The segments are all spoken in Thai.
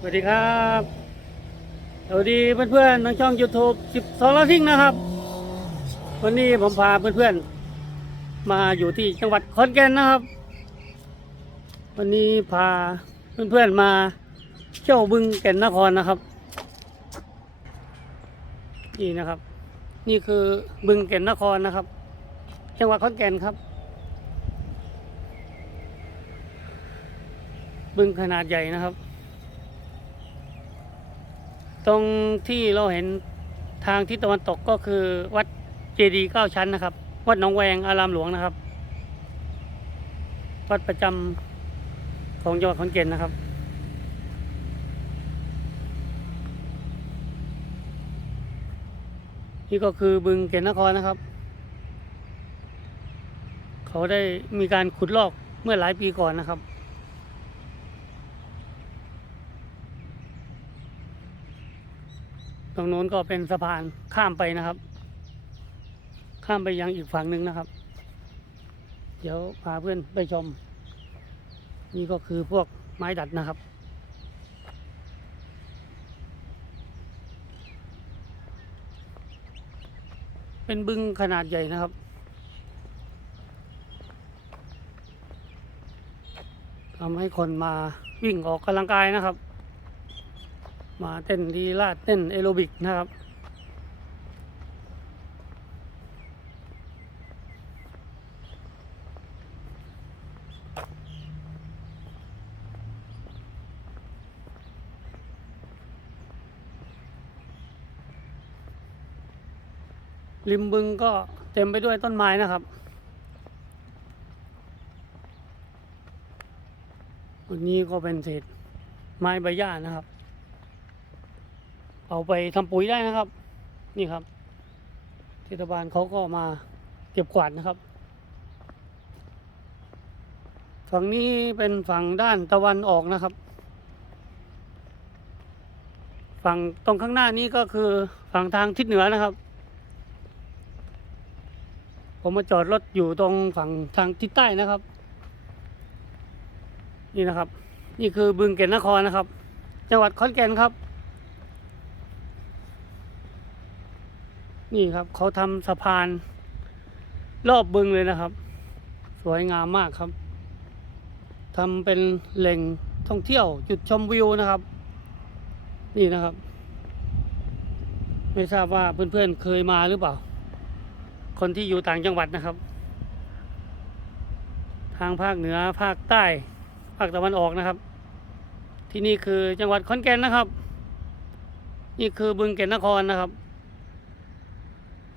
สวัสดีครับสวัสดีเพื่อนๆทางช่อง YouTube 12ล้อซิ่งนะครับ วันนี้ผมพาเพื่อนๆ มาอยู่ที่จังหวัดขอนแก่นนะครับ วันนี้พาเพื่อนๆมาเที่ยวบึงแก่นนครนะครับ นี่นะครับ นี่คือบึงแก่นนครนะครับ จังหวัดขอนแก่นครับ บึงขนาดใหญ่นะครับ ตรงที่เราเห็นทางทิศตะวันตกก็คือวัดเจดีย์เก้าชั้นนะครับ วัดหนองแวงอารามหลวงนะครับ วัดประจำของจังหวัดขอนแก่นนะครับ นี่ก็คือบึงเก่นนครนะครับ เขาได้มีการขุดลอกเมื่อหลายปีก่อนนะครับ ตรงโน้นก็เป็นสะพานข้ามไปนะครับ ข้ามไปยังอีกฝั่งหนึ่งนะครับ เดี๋ยวพาเพื่อนไปชม นี่ก็คือพวกไม้ดัดนะครับ เป็นบึงขนาดใหญ่นะครับ ทำให้คนมาวิ่งออกกำลังกายนะครับ มาเต้นดีลาดเต้นเอโรบิกนะครับริมบึงก็เต็มไปด้วยต้นไม้นะครับ วันนี้ก็เป็นเศษไม้ใบหญ้านะครับ เอาไปทำปุ๋ยได้นะครับ นี่ครับเทศบาลเขาก็มาเก็บกวาดนะครับ ฝั่งนี้เป็นฝั่งด้านตะวันออกนะครับ ฝั่งตรงข้างหน้านี้ก็คือฝั่งทางทิศเหนือนะครับ ผมมาจอดรถอยู่ตรงฝั่งทางทิศใต้นะครับ นี่นะครับ นี่คือบึงเก่นนครนะครับ จังหวัดขอนแก่นครับ นี่ครับเขาทำสะพาน รอบบึงเลยนะครับ สวยงามมากครับทำเป็นแหล่งท่องเที่ยว จุดชมวิวนะครับ นี่นะครับ ไม่ทราบว่าเพื่อนๆเคยมาหรือเปล่า คนที่อยู่ต่างจังหวัดนะครับ ทางภาคเหนือภาคใต้ ภาคตะวันออกนะครับ ที่นี่คือจังหวัดขอนแก่นนะครับ นี่คือบึงเก่นนครนะครับ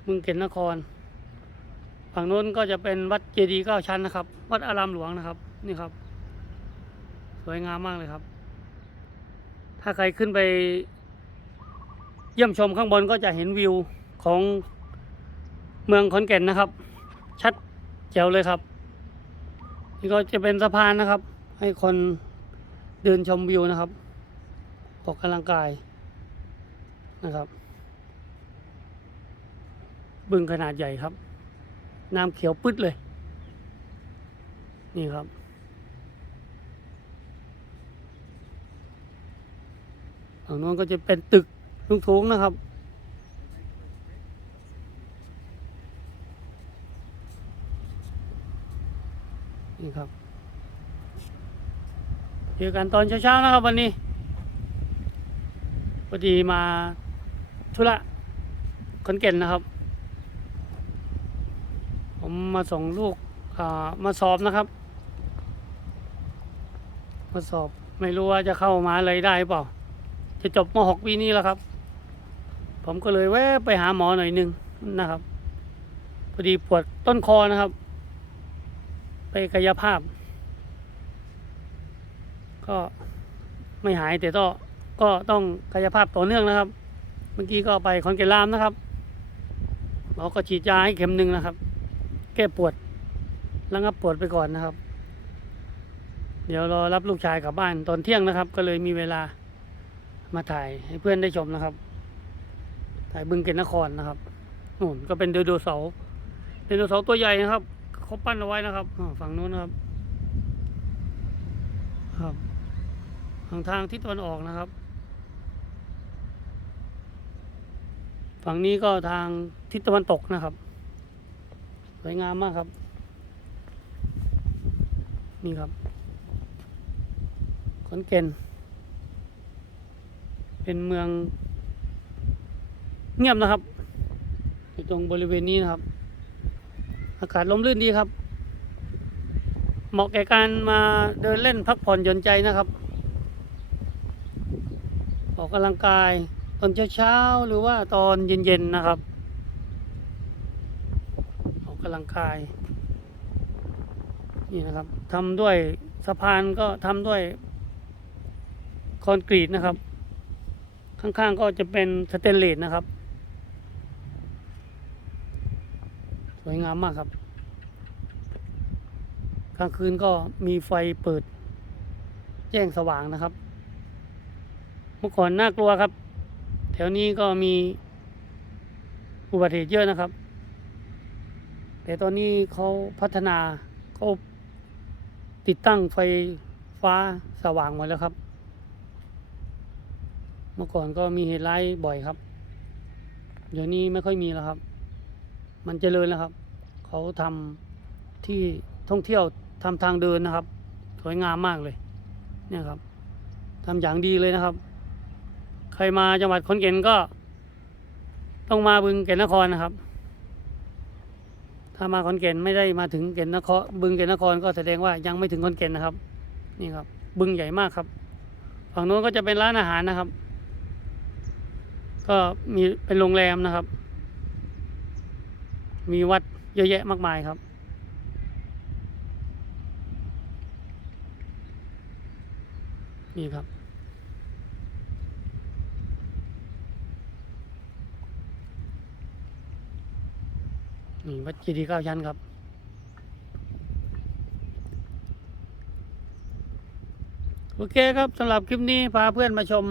บึงเก่นนคร ฝั่งโน้นก็จะเป็นวัดเจดีย์เก้าชั้นนะครับ วัดอารามหลวงนะครับ นี่ครับ สวยงามมากเลยครับ ถ้าใครขึ้นไป เยี่ยมชมข้างบนก็จะเห็นวิวของเมืองขอนแก่นนะครับ ชัดแจ๋วเลยครับนี่ก็จะเป็นสะพานนะครับ ให้คนเดินชมวิวนะครับออกกำลังกายนะครับ บึงขนาดใหญ่ครับ น้ำเขียวปึ๊ดเลย นี่ครับ ฝั่งโน้นก็จะเป็นตึกทุงๆนะครับนี่ครับเจอกันตอนเช้าๆนะครับวันนี้พอดีมาธุระขอนแก่นนะครับ ผมมาส่งลูกมาสอบนะครับ มาสอบไม่รู้ว่าจะเข้ามาเลยได้เปล่า จะจบม .6 ปีนี้แล้วครับ ผมก็เลยแวะไปหาหมอหน่อยหนึงนะครับพอดีปวดต้นคอนะครับ ไปกายภาพ ก็ไม่หายแต่ต้อก็ต้องกายภาพต่อเนื่องนะครับ เมื่อกี้ก็ไปคอนเกตรามนะครับหมอก็ฉีดยาให้เข็มหนึ่งนะครับ แก้ปวดระงับปวดไปก่อนนะครับ เดี๋ยวรอรับลูกชายกลับบ้านตอนเที่ยงนะครับ ก็เลยมีเวลามาถ่ายให้เพื่อนได้ชมนะครับ ถ่ายบึงเกตนครนะครับนู่นก็เป็นไดโนเสาร์ไดโนเสาร์ตัวใหญ่นะครับเขาปั้นเอาไว้นะครับฝั่งนู้นนะครับ ครับทางทางทิศตะวันออกนะครับ ฝั่งนี้ก็ทางทิศตะวันตกนะครับ สวยงามมากครับ นี่ครับขอนแก่น เป็นเมือง เงียบนะครับอยู่ตรงบริเวณนี้นะครับ อากาศลมรื่นดีครับ เหมาะแก่การมาเดินเล่นพักผ่อนหย่อนใจนะครับ ออกกำลังกายตอนเช้าๆหรือว่าตอนเย็นๆนะครับ กกำลังกาย นี่นะครับทำด้วยสะพานก็ทำด้วยคอนกรีตนะครับ ข้างๆก็จะเป็นสเตนเลสนะครับ สวยงามมากครับกลางคืนก็มีไฟเปิด แจ้งสว่างนะครับ เมื่อก่อนน่ากลัวครับ แถวนี้ก็มีอุบัติเหตุเยอะนะครับ แต่ตอนนี้เขาพัฒนาเขาติดตั้งไฟฟ้าสว่างหมดแล้วครับ เมื่อก่อนก็มีเหตุร้ายบ่อยครับ เดี๋ยวนี้ไม่ค่อยมีแล้วครับ มันเจริญแล้วครับ เขาทำที่ท่องเที่ยวทำทางเดินนะครับ สวยงามมากเลย เนี่ยครับทำอย่างดีเลยนะครับ ใครมาจังหวัดขอนแก่นก็ต้องมาบึงแก่นนครนะครับ ถ้ามาขอนแก่นไม่ได้มาถึงแก่นนครบึงแก่นนครก็แสดงว่ายังไม่ถึงขอนแก่นนะครับ นี่ครับ บึงใหญ่มากครับ ฝั่งโน้นก็จะเป็นร้านอาหารนะครับ ก็มีเป็นโรงแรมนะครับ มีวัดเยอะแยะมากมายครับนี่ครับ นี่วัดเจดีย์เก้าชั้นครับ โอเคครับสำหรับคลิปนี้พาเพื่อนมาชม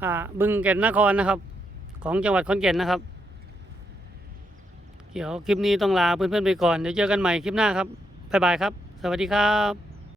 อ่าบึงแก่นนครนะครับ ของจังหวัดขอนแก่นนะครับ เดี๋ยวคลิปนี้ต้องลาเพื่อนๆไปก่อน เดี๋ยวเจอกันใหม่คลิปหน้าครับบ๊ายบายครับ สวัสดีครับ